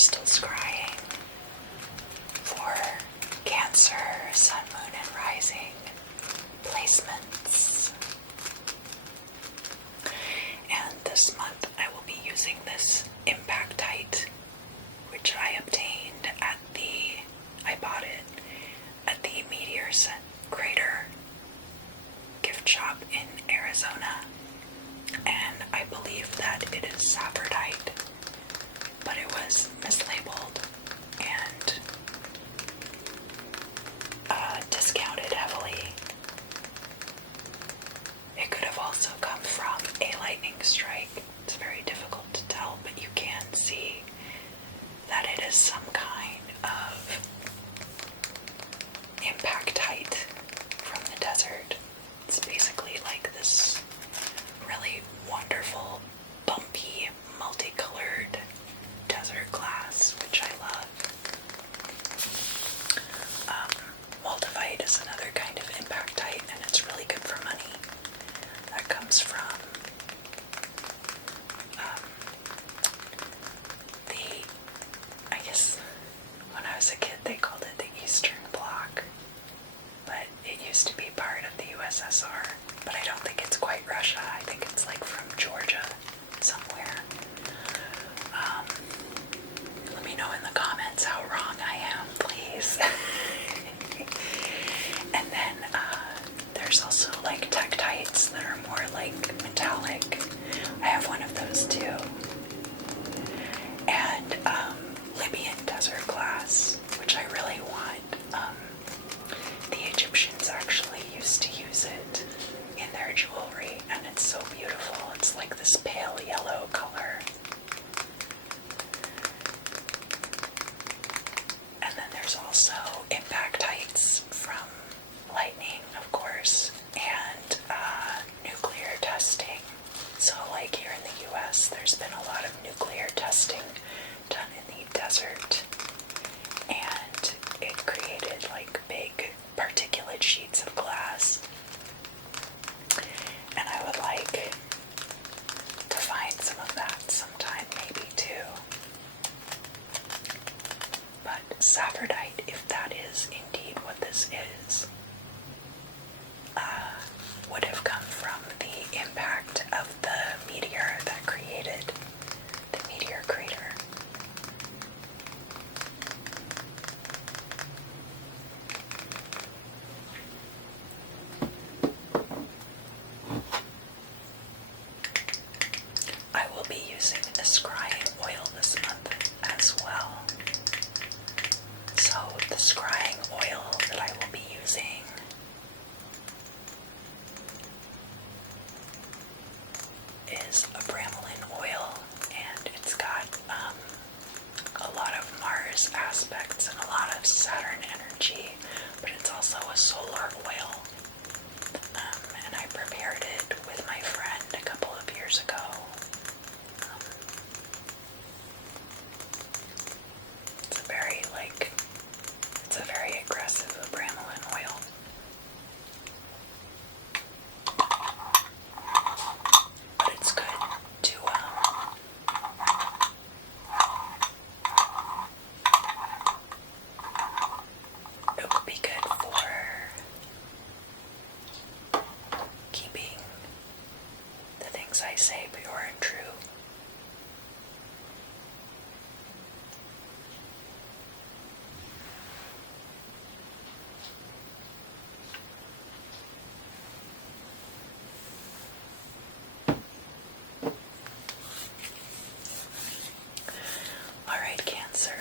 crystal scrying for Cancer, Sun, Moon, and Rising placements. And this month I will be using this impactite, which I obtained I bought it at the Meteor Crater gift shop in Arizona. And I believe that it is saffordite, but it was mislabeled and discounted heavily. It could have also come from a lightning strike. It's very difficult to tell, but you can see that it is some kind of impactite from the desert. It's basically like this really wonderful, bumpy, multicolored desert glass, which I love. Multivite is another kind of impactite, and it's really good for money. That comes from I guess when I was a kid they called it the Eastern Bloc, but it used to be part of the USSR, but I don't think it's quite Russia. I think it's like from Georgia somewhere. Let me know in the comments how wrong I am, please. And then there's also like tektites that are more like metallic. I have one of those too. And Libyan desert glass, which I really want. The Egyptians actually used to use it in their jewelry, and it's so beautiful. It's like this pale yellow color. And then there's also impactites from lightning, of course, and nuclear testing. So like here in the US, there's been a lot of nuclear testing done in the desert, and it created like big particulate sheets of glass. And I would like to find some of that sometime, maybe too. But saffordite, if that is indeed what this is, would have come from the impact of the meteor that created the Meteor Crater. I will be using a scrying oil this month as well. So the scrying oil that I will be using is a bromelain oil, and it's got a lot of Mars aspects and a lot of Saturn energy, but it's also a solar oil. And I prepared it with my friend a couple of years ago. It's a very aggressive bromelain oil. But it's good to it will be good for keeping the things I say pure and true. Alright, Cancer.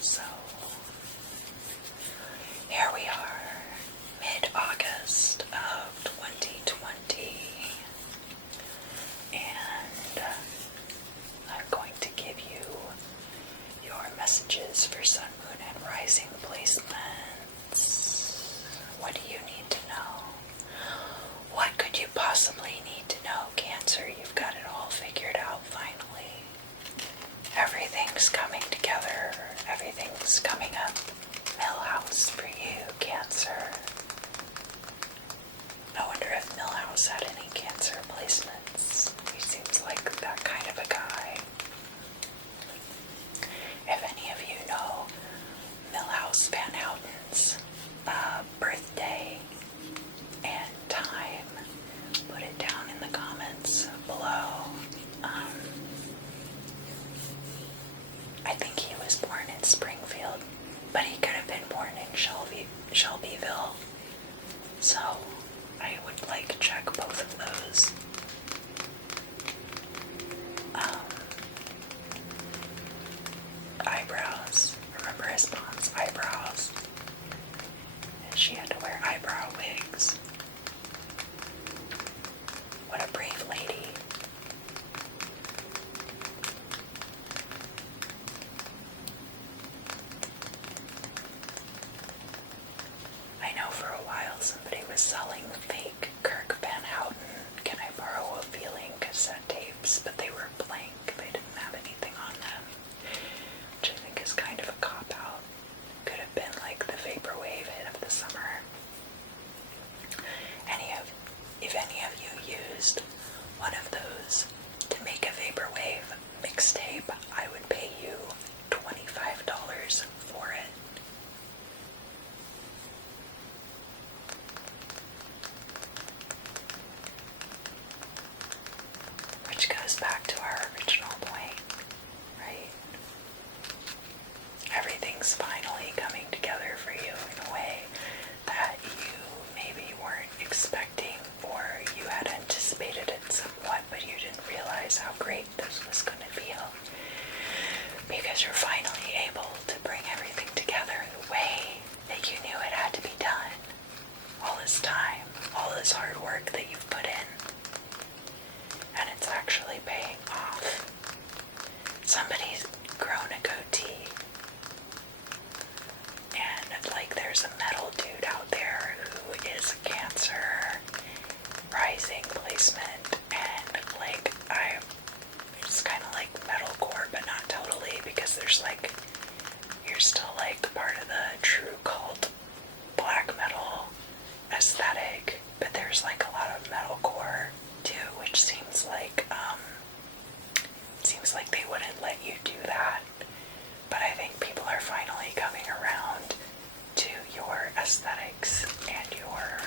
So, here we are, mid-August of 2020. And I'm going to give you your messages for Sun, Moon, and Rising placements. What do you need to know? What could you possibly need to know, Cancer? You've got it all figured out finally. Everything's coming together. Everything's coming up. Millhouse for you, Cancer. I wonder if Millhouse had any Cancer placements. He seems like that kind of a guy. but he could have been born in Shelbyville. So I would like check both of those. Eyebrows. Remember his mom's eyebrows? And she had to wear eyebrow wigs. What a brave lady. I know for a while somebody was selling fake Kirk Van Houten Can I Borrow a Feeling cassette tapes, but they were blank. They didn't have anything on them, which I think is kind of a cop-out. Could have been like the vaporwave hit of the summer. If any of you used one of those to make a vaporwave mixtape, I would pay you $25 for it. Which goes back to our original point, right? Everything's finally coming together for you in a way that you maybe weren't expecting, or you had anticipated it somewhat, but you didn't realize how great this was going to feel. Because you're finally able to bring everything together the way that you knew it had to be done. All this time, all this hard work that you've put in. And it's actually paying off. Somebody's grown a goatee. And like there's a metal dude out there who is a Cancer rising placement, and like it's kind of like metalcore, but not totally, because there's like, you're still like part of the true cult black metal aesthetic, but there's like a lot of metalcore too, which seems like they wouldn't let you do that. But I think people are finally coming around to your aesthetics and your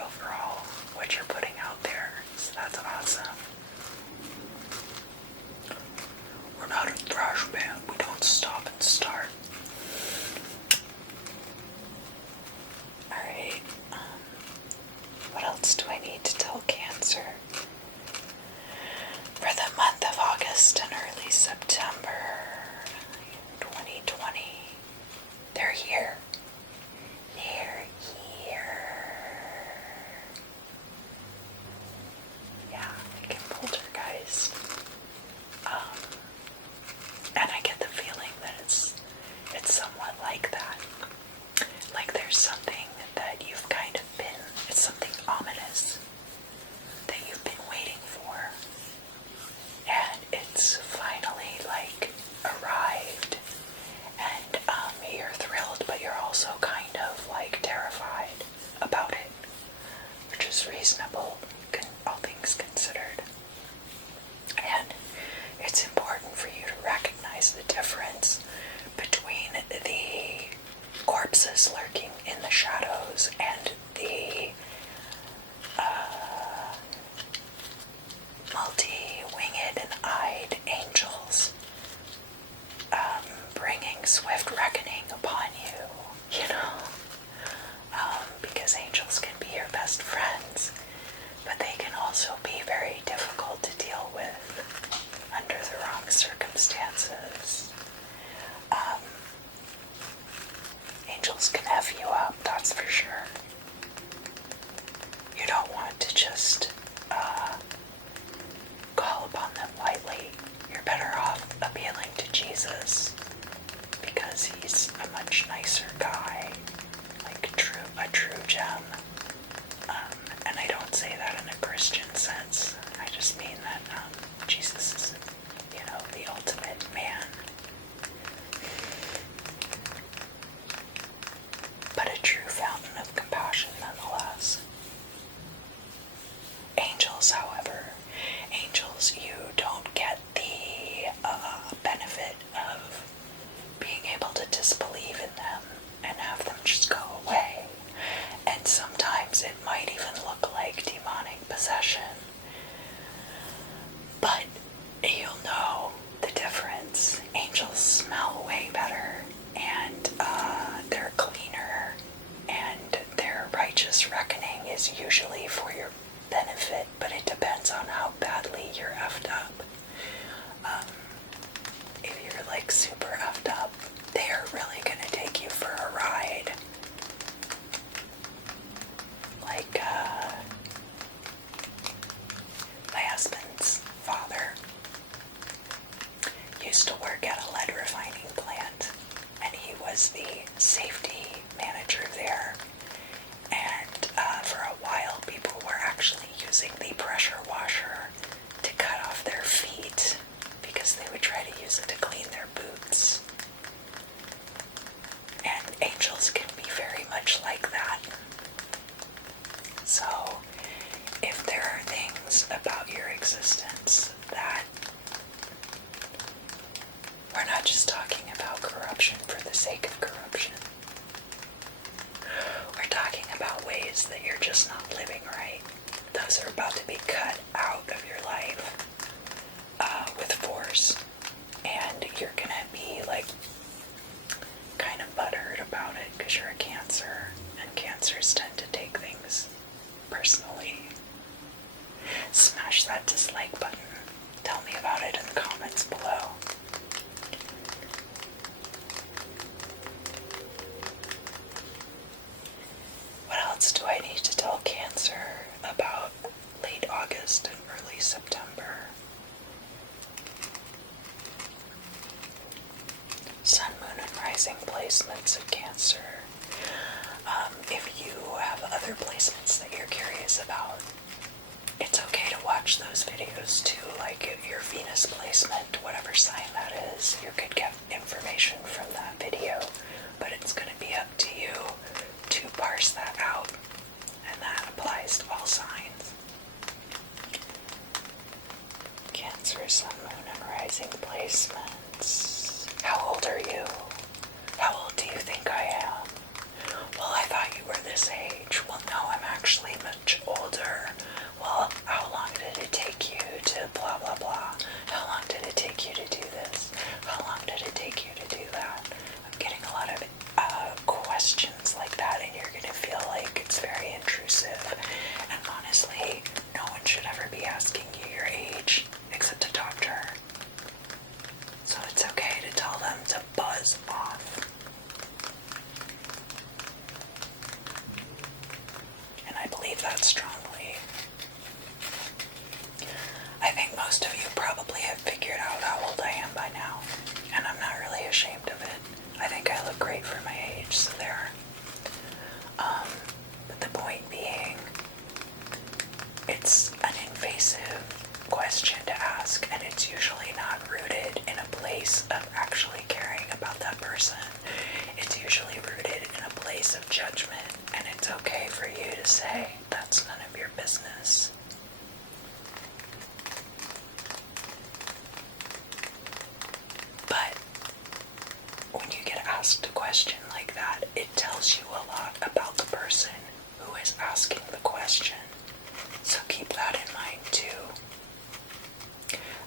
overall, what you're putting out there. So that's awesome. We're not a thrash band. We don't stop and start. Alright. What else do I need to tell Cancer? For the month of August and early September 2020, they're here. They're here. Yeah, I can poltergeist. And I get the feeling that it's somewhat like that. Like there's something that you've kind of been, it's something ominous that you've been waiting for. And it's finally like arrived. And you're thrilled, but you're also kind of like terrified about it, which is reasonable, all things considered. And it's important for you to recognize the difference between the corpses lurking in the shadows and the multi-winged and eyed angels bringing swift reckoning upon you, you know, because angels can be your best friends, but they can also be very difficult to deal with under the wrong circumstances. Angels can F you up, that's for sure. You don't want to just call upon them lightly. You're better off appealing to Jesus, because he's a much nicer guy, like a true gem. And I don't say that in a Christian sense. I just mean that Jesus is, the ultimate man. But a true fountain of compassion nonetheless. Angels, however, you don't get the benefit of being able to disbelieve in them and have them just go away. And sometimes it might even look like demonic possession. But you'll like super effed up, they are really gonna take you for a ride. Like, my husband's father used to work at a lead refining plant, and he was the safety manager there. And for a while, people were actually using the pressure washer to cut off their feet because they would try to use it to clean their boots. And angels can be very much like that. So, if there are things about your existence that we're not just talking about corruption for the sake of corruption. We're talking about ways that you're just not living right. Those are about to be cut out of your life with force. And you're gonna be like kind of butthurt about it because you're a Cancer. And Cancers tend to take things personally. Smash that dislike button. Tell me about it in the comments below. What else do I need to tell Cancer about late August and early September? Sun, Moon, and Rising placements of Cancer. If you have other placements that you're curious about, it's okay to watch those videos too, like your Venus placement, whatever sign that is. You could get information from that video, but it's going to be up to you to parse that out, and that applies to all signs. Cancer, Sun, Moon, and Rising placements. How old are you? How old do you think I am? Well, I thought you were this age. Well, no, I'm actually much older. Well, how long did it take you to blah, blah, blah? How long did it take you to do this? How long did it take you to do that? I'm getting a lot of questions like that, and you're going to feel like it's very intrusive. And honestly, no one should ever be asking you your age except a doctor. So it's okay to tell them to buzz off. And I believe that strongly. I think most of you probably have figured out how old I am by now, and I'm not really ashamed of it. I think I look great for my age, so there. But the point being, it's an invasive question to ask, and it's usually not rooted in a place of actually caring about that person. It's usually rooted in a place of judgment, and it's okay for you to say, that's none of your business. But when you get asked a question like that, it tells you a lot about the person who is asking the question. So keep that in mind too.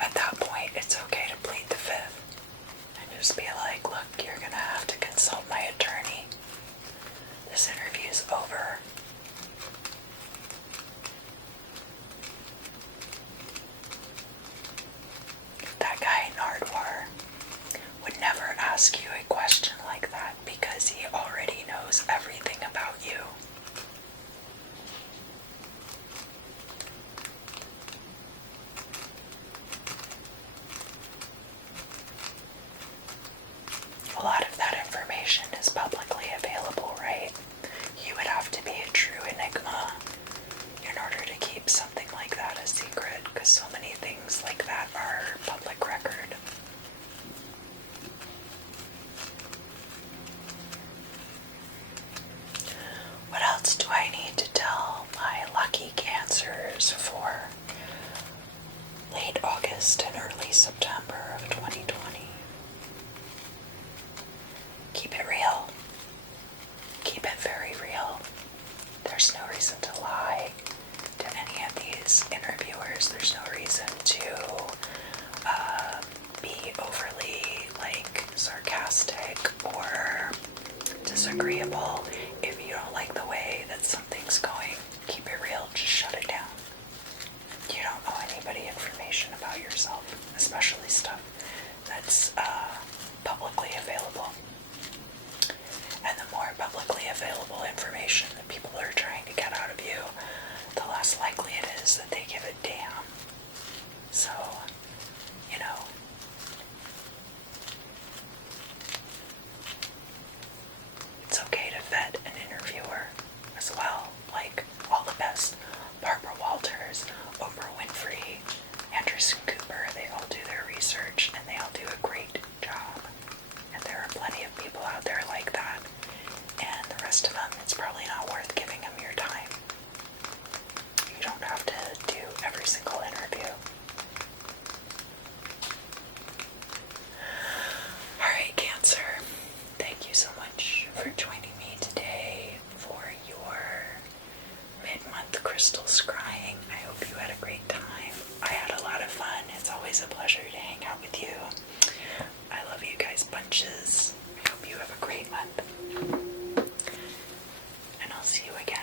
At that point, it's okay to plead the fifth and just be like, look, you're gonna have to consult my attorney. This interview's over. That guy Nardwar would never ask you a question like that because he already knows everything about you. A lot of that information is publicly available, right? You would have to be a true enigma in order to keep something like that a secret, because so many things like that are public record. What else do I need to tell my lucky Cancers for late August and early September of 2020? Keep it real. Keep it very real. There's no reason to lie to any of these interviewers. There's no reason to be overly sarcastic or disagreeable. If you don't like the way that something's going, keep it real. Just shut it down. You don't owe anybody information about yourself, especially stuff that's information that people are trying to get out of you, the less likely it is that they give a damn. So, you know, it's okay to vet an interviewer as well. Like all the best Barbara Walters, Oprah Winfrey, Anderson Cooper, they all do their research and they all do a great job. And there are plenty of people out there like that. And the rest of them, it's probably not worth giving them your time. You don't have to do every single interview. Alright, Cancer, thank you so much for joining me today for your mid-month crystal scrying. I hope you had a great time. I had a lot of fun. It's always a pleasure to hang out with you. I love you guys bunches. I hope you have a great month. And I'll see you again